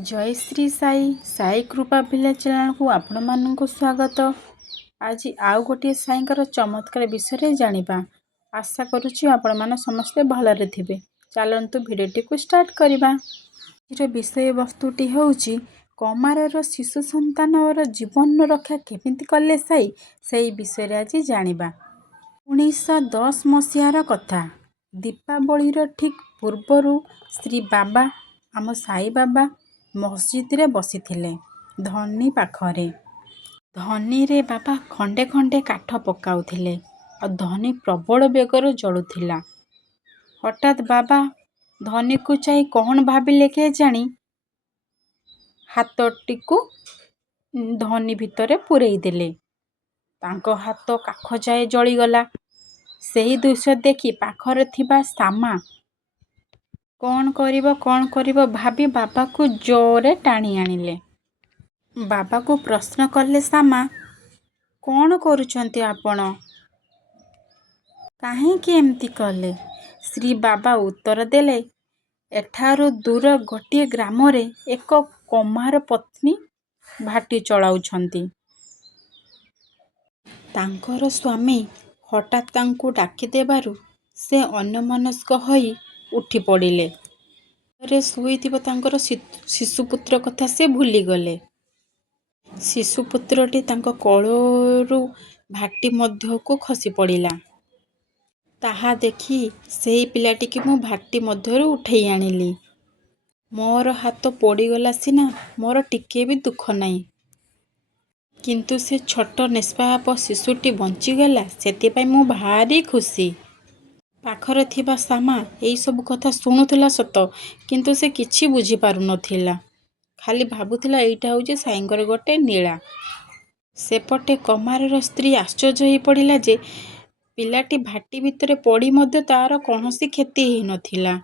जय श्री साई साई कृपा village channel को आपण मानक स्वागत। आज आउ गोटे साईंकर चमत्कार विषय जानिबा। आशा करुछि आपण मान समस्ते भलरे थिबे। चलंतु भिडियोटी को स्टार्ट करिबा। एर विषय वस्तुटी होउछि कमारर शिशु संतानर जीवन रक्षा केमिति कले साई सेही विषय आज जानिबा। 1910 मसीहार कथा। दीपावलीर ठीक पूर्वरु श्री बाबा आम साई बाबा मस्जिद रे बसिथिले धनी पाखरे। धनी रे बाबा खंडे खंडे काठ पकाउथिले और धनी प्रबल बेगर जड़ुथिला। हठात बाबा धनी को चाहि कौन भाविले के जानी हाथटी को धनी भितरे पुरई देले। तांको हाथ काख जाए जलीगला। सेही दृश्य देखी पाखरे थिबा सामा कौन करिबो भाभी बाबा को जोरे टाणी आनिले। बाबा को प्रश्न कले सामा कौन करुचंती आपण काहेकि एमती कले। श्री बाबा उत्तर देले एठारु दूर गोटे ग्राम रे एक कमार पत्नी भाटी चलाउछंती। तांकर स्वामी हठात तांको डाकी देबारु से अन्यमनस्क होई उठी पड़िले। रे सुईथिबो तांकर शिशुपुत्र कथा से भूली गले। शिशुपुत्रटी तांको कोळरू भाटी मध्य को खसी पड़िला। ताहा देखी सेही पिलाटी की मु भाटी मध्यरु उठेई आनिली। मोर हाथ पड़ीगला सिना मोर टिके भी दुख नहीं, किंतु से छोट निष्पाप शिशुटी बंचीगला सेतिपाई मु भारी खुशी। पाखरे थिबा सामा एई सब कथा सुनुथिला सत, किंतु से किछि बुझी पारु नथिला। खाली भाबुथिला एइटा होजे साईंकर गोटे नीला। सेपटे कमारर स्त्री आश्चर्य होई पड़िला जे पिलाटी भाटी भितरे पड़ी मध्य तार कौनसी क्षति हेई नथिला।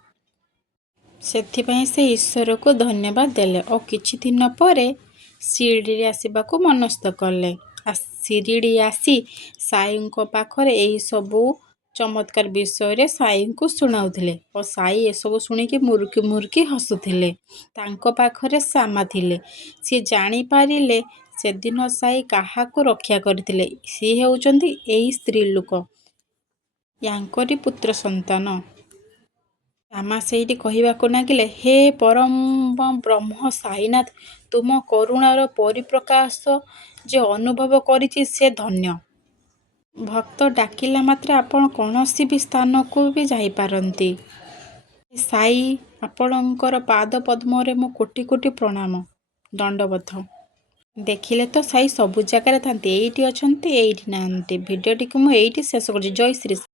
सेथिपाई से ईश्वर को धन्यवाद देले और किछि दिन परे शिरडी आसीबाकू मनस्थ कले। शिरडी आसी साईंको पाखरे एई सबू चमत्कार विषय रे साई को सुनाउथिले और साई ए सब सुनी के मुर्की मुर्की हसुथिले। तांको पाखरे सामा थिले। सी जानी पारिले से दिन साई काहा को रक्षा करथिले। सी हेउचंती एई स्त्री लोक यांकरी पुत्र संतान। सामा सेठी कहिबाको नागिले हे परम ब्रह्म साईनाथ, तुम करुणार परिप्रकाश जे अनुभव करिछि से धन्य। भक्त डाकिला मात्र आपण कौनसी भी स्थान को भी जाई पारंती। साई आपणकर पाद पद्म रे मो कोटि कोटि प्रणाम दंडवत। देखिले तो साई सबु जगार थांती, एइटी अछंती एइटी नांती। भिडियोटी को मु एइटी शेष करछि। जय श्री।